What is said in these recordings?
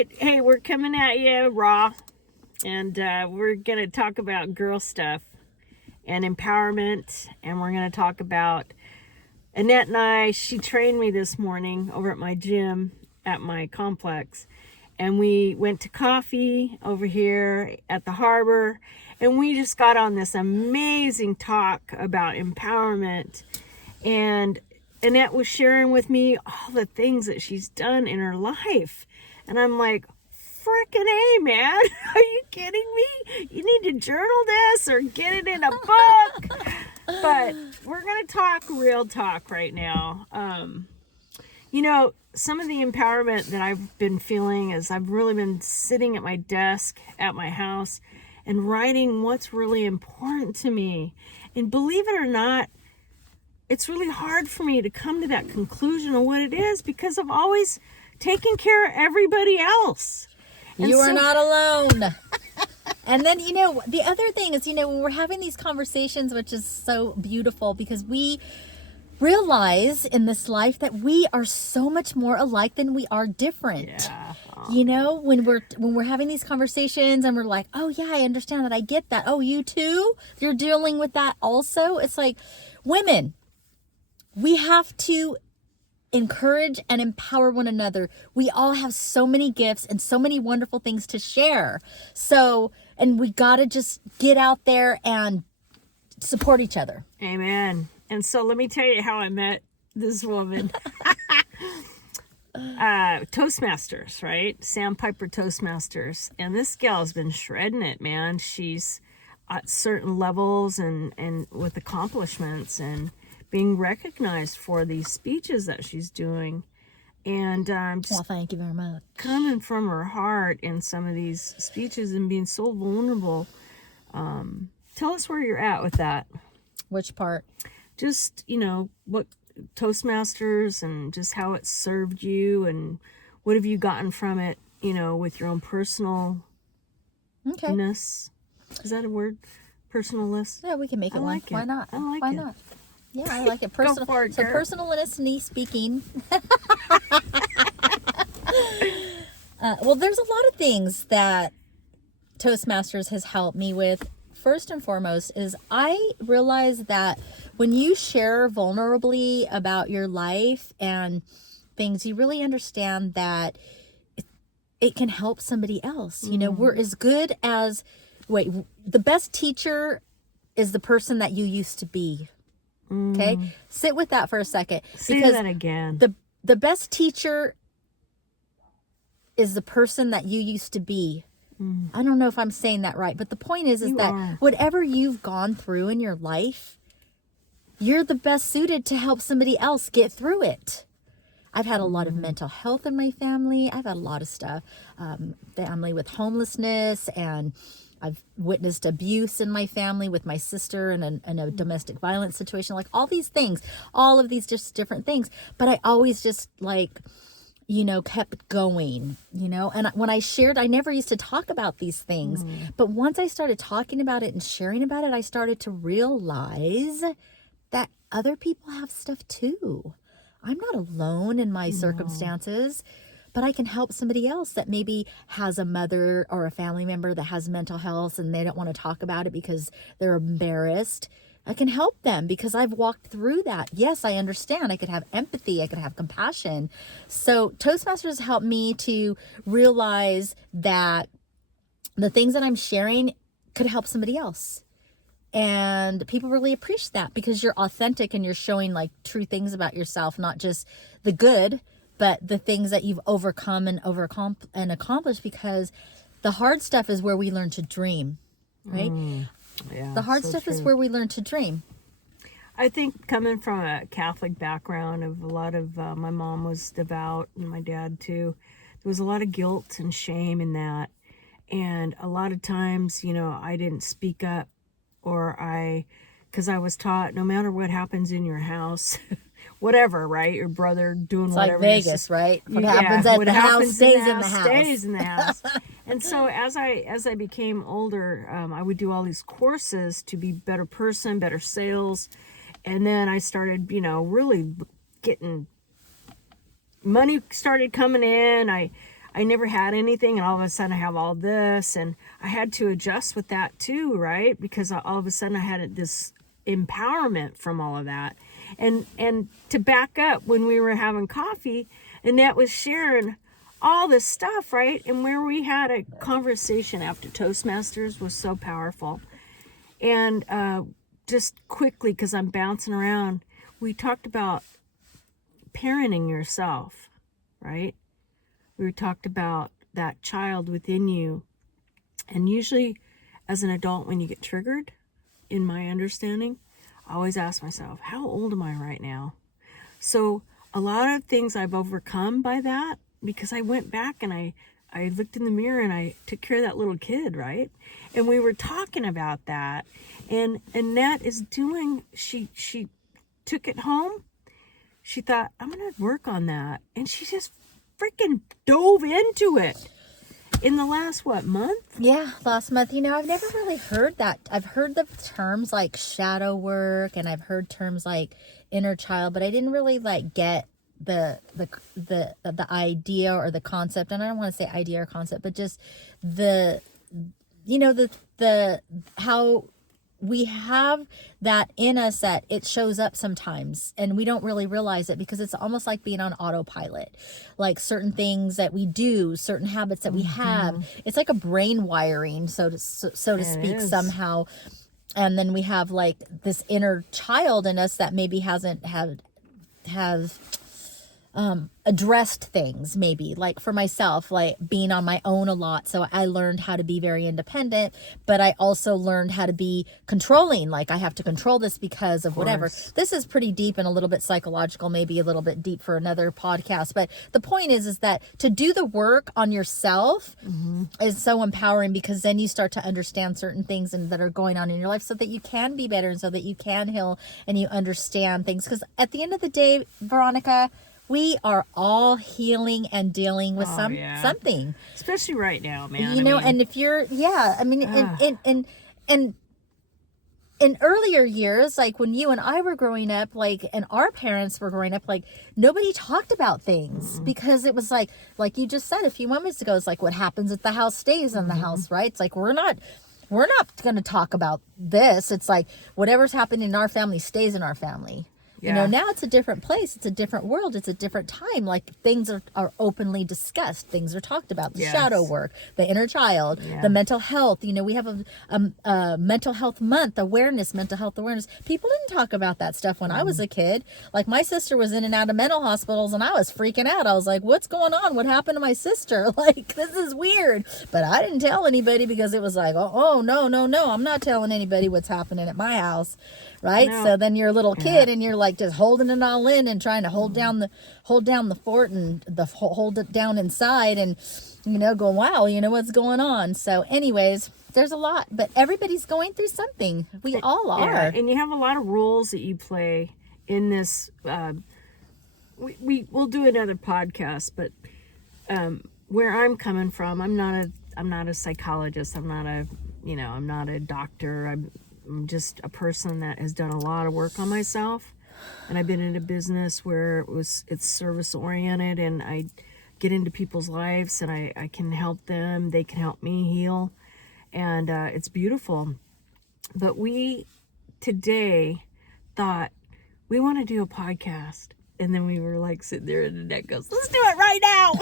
right. Hey, we're coming at you raw, and we're going to talk about girl stuff and empowerment, and we're going to talk about Annette and I. She trained me this morning over at my gym at my complex, and we went to coffee over here at the harbor, and we just got on this amazing talk about empowerment. And Annette was sharing with me all the things that she's done in her life. And I'm like, frickin' A, man. Are you kidding me? You need to journal this or get it in a book. But we're going to talk real talk right now. Some of the empowerment that I've been feeling is I've really been sitting at my desk at my house and writing what's really important to me. And believe it or not, it's really hard for me to come to that conclusion of what it is because I've always taken care of everybody else. You are not alone. And then, the other thing is, when we're having these conversations, which is so beautiful because we realize in this life that we are so much more alike than we are different. Yeah. When we're having these conversations and we're like, oh yeah, I understand that. I get that. Oh, you too? You're dealing with that also? It's like, women, we have to encourage and empower one another. We all have so many gifts and so many wonderful things to share. And we got to just get out there and support each other. Amen. And so let me tell you how I met this woman. Toastmasters, right? Sandpiper Toastmasters. And this gal's been shredding it, man. She's at certain levels and with accomplishments and being recognized for these speeches that she's doing. And well, thank you very much. Coming from her heart in some of these speeches and being so vulnerable. Tell us where you're at with that. Which part? Just, what Toastmasters and just how it served you and what have you gotten from it, with your own personalness. Okay. Is that a word? Personalness? Yeah, we can make it one. Why not? I like Why it. not? Yeah, I like it. Go for it, so girl. personalness speaking. Well, there's a lot of things that Toastmasters has helped me with. First and foremost is I realize that when you share vulnerably about your life and things, you really understand that it can help somebody else. We're as good as, the best teacher is the person that you used to be. Okay? Sit with that for a second. Say that again. The best teacher is the person that you used to be. I don't know if I'm saying that right, but the point is that whatever you've gone through in your life, you're the best suited to help somebody else get through it. I've had a lot of mental health in my family. I've had a lot of stuff. Family with homelessness, and I've witnessed abuse in my family with my sister in a domestic violence situation, like all these things, all of these just different things. But I always just kept going, and when I shared, I never used to talk about these things. But once I started talking about it and sharing about it, I started to realize that other people have stuff too. I'm not alone in my circumstances, but I can help somebody else that maybe has a mother or a family member that has mental health and they don't want to talk about it because they're embarrassed. I can help them because I've walked through that. Yes, I understand. I could have empathy. I could have compassion. So Toastmasters helped me to realize that the things that I'm sharing could help somebody else. And people really appreciate that because you're authentic and you're showing like true things about yourself, not just the good, but the things that you've overcome and accomplished, because the hard stuff is where we learn to dream, right? Yeah, the hard stuff is where we learn to dream. I think coming from a Catholic background of a lot of, my mom was devout and my dad too. There was a lot of guilt and shame in that. And a lot of times, I didn't speak up because I was taught no matter what happens in your house, whatever, right? Your brother doing it's whatever. Like Vegas, right? What happens at the house stays in the house. Stays in the house. And so as I became older, I would do all these courses to be a better person, better sales. And then I started, really getting money started coming in. I never had anything, and all of a sudden I have all this, and I had to adjust with that too, right? Because all of a sudden I had this empowerment from all of that. And to back up, when we were having coffee, Annette was sharing all this stuff, right? And where we had a conversation after Toastmasters was so powerful. And just quickly, because I'm bouncing around, we talked about parenting yourself, right? We talked about that child within you. And usually as an adult, when you get triggered, in my understanding, I always ask myself, how old am I right now? So a lot of things I've overcome by that, because I went back and I looked in the mirror and I took care of that little kid, right? And we were talking about that. And Annette is doing, she took it home. She thought, I'm going to work on that. And she just freaking dove into it in the last, month? Yeah, last month. I've never really heard that. I've heard the terms like shadow work, and I've heard terms like inner child, but I didn't really get the idea or the concept. And I don't want to say idea or concept, but just the how we have that in us, that it shows up sometimes and we don't really realize it, because it's almost like being on autopilot. Like certain things that we do, certain habits that we have, it's like a brain wiring, so to speak, somehow. And then we have this inner child in us that maybe hasn't addressed things, maybe for myself, being on my own a lot. So I learned how to be very independent, but I also learned how to be controlling. I have to control this because of whatever. This is pretty deep and a little bit psychological, maybe a little bit deep for another podcast. But the point is that to do the work on yourself is so empowering, because then you start to understand certain things that are going on in your life, so that you can be better and so that you can heal and you understand things. Because at the end of the day, Veronica, we are all healing and dealing with something. Especially right now, man. And if you're, in earlier years, when you and I were growing up, and our parents were growing up, nobody talked about things, because it was like you just said a few moments ago, it's what happens at the house stays in the house, right? It's we're not going to talk about this. It's whatever's happening in our family stays in our family. Yeah. Now it's a different place. It's a different world. It's a different time. Things are openly discussed. Things are talked about. The shadow work, the inner child, the mental health. We have a mental health month, mental health awareness. People didn't talk about that stuff when I was a kid. My sister was in and out of mental hospitals, and I was freaking out. I was like, what's going on? What happened to my sister? This is weird. But I didn't tell anybody, because it was no, I'm not telling anybody what's happening at my house. Right. No. So then you're a little kid and you're just holding it all in and trying to hold down the fort and hold it down inside, and, going, wow, what's going on. So anyways, there's a lot, but everybody's going through something. We all are. Yeah. And you have a lot of roles that you play in this. We'll do another podcast, but where I'm coming from, I'm not a psychologist. I'm not a doctor. I'm just a person that has done a lot of work on myself, and I've been in a business where it's service oriented, and I get into people's lives, and I can help them. They can help me heal, and it's beautiful. But we today thought we want to do a podcast, and then we were sitting there, and Annette goes, "Let's do it right now."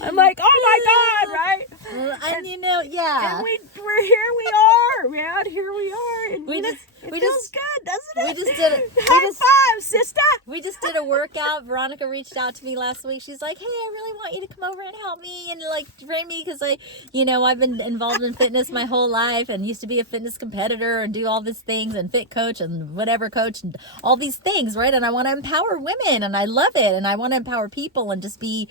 I'm like, oh my God, right? And yeah. And we're here we are, man. Here we are. And it feels good, doesn't it? We just did it. High five, sister. We just did a workout. Veronica reached out to me last week. She's like, hey, I really want you to come over and help me and train me, because I've been involved in fitness my whole life and used to be a fitness competitor and do all these things and fit coach and whatever coach and all these things, right? And I want to empower women, and I love it, and I want to empower people and just be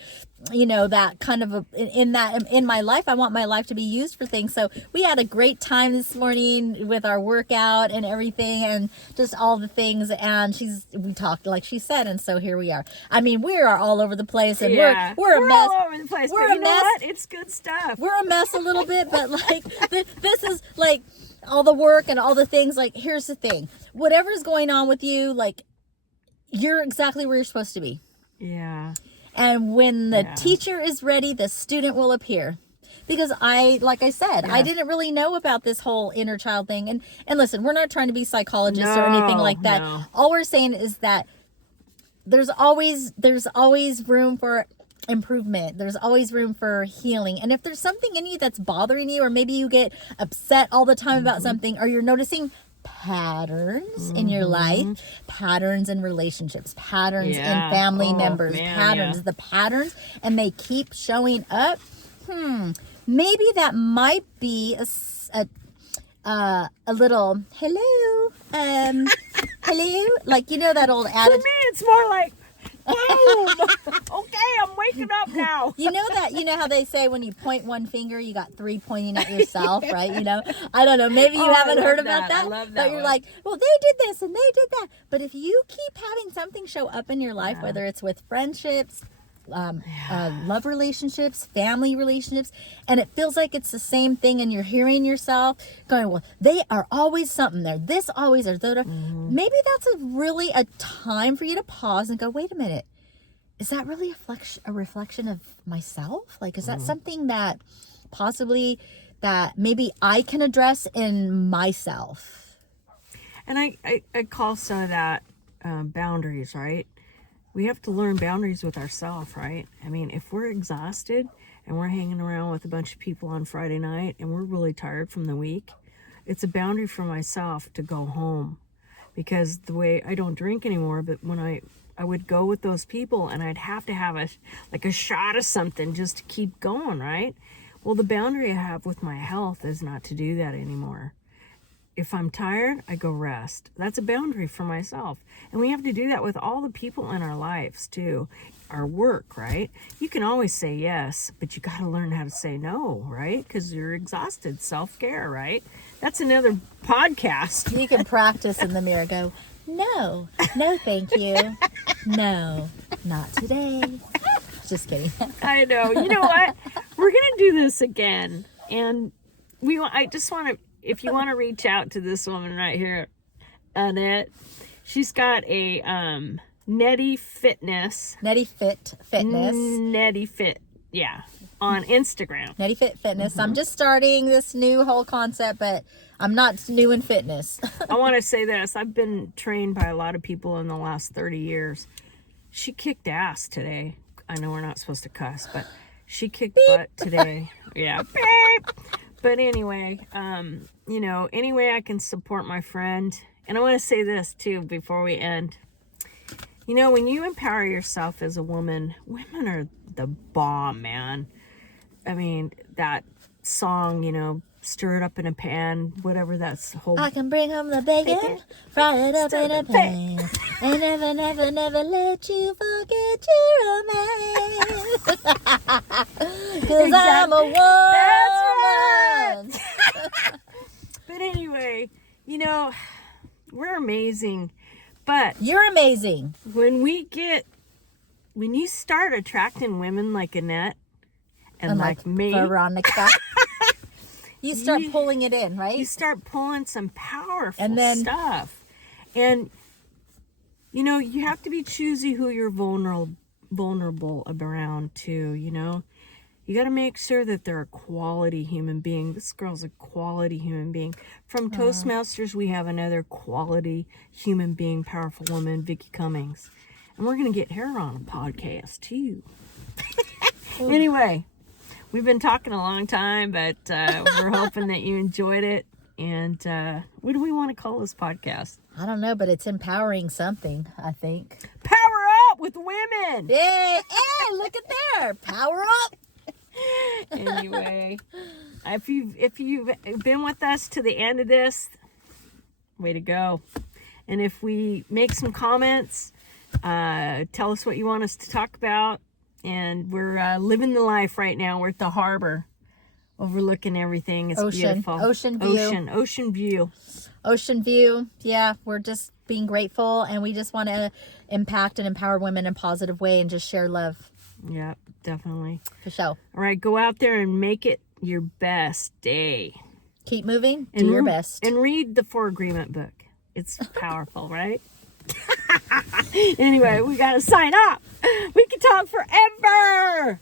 that kind of in my life. I want my life to be used for things. So we had a great time this morning with our workout and everything, and just all the things. And we talked like she said, and so here we are. I mean, we are all over the place, and we're a mess. All over the place. We're but a mess. What? It's good stuff. We're a mess a little bit, but this is all the work and all the things. Here's the thing: whatever's going on with you, you're exactly where you're supposed to be. Yeah. And when the teacher is ready, the student will appear. Because like I said, I didn't really know about this whole inner child thing. And listen, we're not trying to be psychologists or anything like that. No. All we're saying is that there's always room for improvement. There's always room for healing. And if there's something in you that's bothering you, or maybe you get upset all the time about something, or you're noticing patterns in your life, patterns in relationships, patterns in family members, patterns, the patterns, and they keep showing up, maybe that might be a little hello, hello, like, you know that old For adage. me, it's more like, boom. Okay, I'm waking up now. You know how they say when you point one finger, you got three pointing at yourself, right? You know, I don't know. Maybe you haven't heard about that. I love that. But you're one. like, well, they did this and they did that. But if you keep having something show up in your life, whether it's with friendships, love relationships, family relationships, and it feels like it's the same thing, and you're hearing yourself going, well, they are always something there. This always or that. Maybe that's really a time for you to pause and go, wait a minute. Is that really a reflection of myself? Like, is that something that possibly that maybe I can address in myself? And I call some of that boundaries, right? We have to learn boundaries with ourselves, right? I mean, if we're exhausted and we're hanging around with a bunch of people on Friday night and we're really tired from the week, it's a boundary for myself to go home. Because the way I don't drink anymore, but when I would go with those people and I'd have to have a shot of something just to keep going, right? Well, the boundary I have with my health is not to do that anymore. If I'm tired, I go rest. That's a boundary for myself. And we have to do that with all the people in our lives too. Our work, right? You can always say yes, but you got to learn how to say no, right? Because you're exhausted. Self-care, right? That's another podcast. You can practice in the mirror. Go, no, thank you. No, not today. Just kidding. I know. You know what? We're going to do this again. And I just want to, if you want to reach out to this woman right here, Annette, she's got a Nettie Fitness. Nettie Fitness. Nettie Fit, yeah, on Instagram. Nettie Fitness. I'm just starting this new whole concept, but I'm not new in fitness. I want to say this. I've been trained by a lot of people in the last 30 years. She kicked ass today. I know we're not supposed to cuss, but she kicked butt today. Yeah, beep. But anyway, you know, any way I can support my friend. And I want to say this too before we end. You know, when you empower yourself as a woman, women are the bomb, man. I mean, that song, you know, stir it up in a pan, whatever that's whole. I can bring home the bacon, fry it up in a pan, and never let you forget your romance. 'Cause I'm a woman. That's right. But anyway, you know, we're amazing. But you're amazing. When you start attracting women like Annette and like me, Veronica, you start pulling it in, right? You start pulling some powerful stuff. And, you know, you have to be choosy who you're vulnerable around too, you know. You got to make sure that they're a quality human being. This girl's a quality human being. From Toastmasters, we have another quality human being, powerful woman, Vicki Cummings. And we're going to get her on a podcast, too. Anyway, we've been talking a long time, but we're hoping that you enjoyed it. And what do we want to call this podcast? I don't know, but it's empowering something, I think. Power up with women! Hey, look at there. Power up. Anyway, if you've been with us to the end of this, way to go. And if we make some comments, tell us what you want us to talk about. And we're living the life right now. We're at the harbor, overlooking everything. It's beautiful. Ocean view. Ocean view. Yeah, we're just being grateful, and we just want to impact and empower women in a positive way and just share love. Yep, definitely. For sure. All right, go out there and make it your best day. Keep moving. Do your best. And read the 4 Agreement book. It's powerful, right? Anyway, we got to sign off. We can talk forever.